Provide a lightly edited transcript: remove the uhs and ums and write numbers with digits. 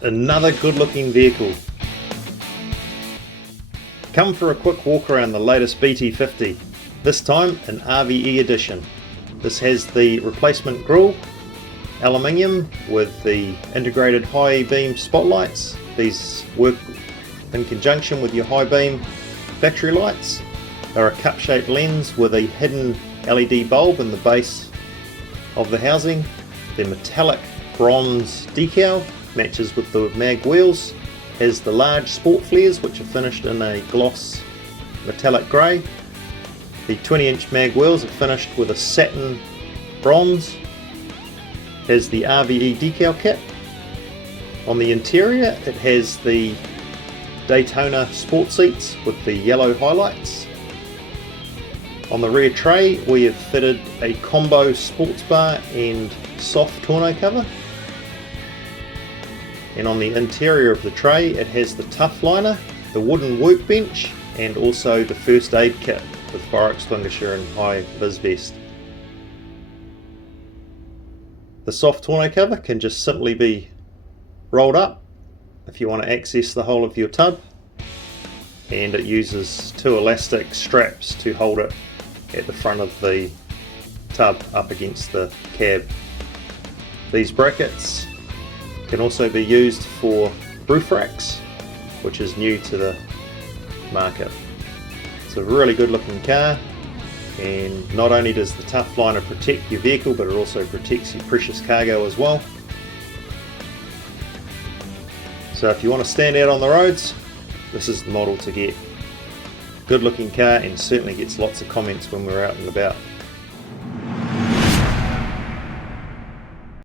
another good looking vehicle. Come for a quick walk around the latest BT50, this time an RVE edition. This has the replacement grille, aluminium with the integrated high beam spotlights. These work in conjunction with your high beam factory lights. They're a cup shaped lens with a hidden LED bulb in the base of the housing. The metallic bronze decal matches with the mag wheels, has the large sport flares which are finished in a gloss metallic grey. The 20-inch mag wheels are finished with a satin bronze, has the RVE decal kit. On the interior it has the Daytona sport seats with the yellow highlights. On the rear tray we have fitted a combo sports bar and soft tonneau cover. And on the interior of the tray it has the Tough Liner, the wooden workbench, and also the first aid kit with fire extinguisher and high vis vest. The soft tonneau cover can just simply be rolled up if you want to access the whole of your tub, and it uses two elastic straps to hold it at the front of the tub up against the cab. These brackets can also be used for roof racks, which is new to the market. It's a really good looking car, and not only does the Tough Liner protect your vehicle, but it also protects your precious cargo as well. So if you want to stand out on the roads, this is the model to get. Good looking car, and certainly gets lots of comments when we're out and about.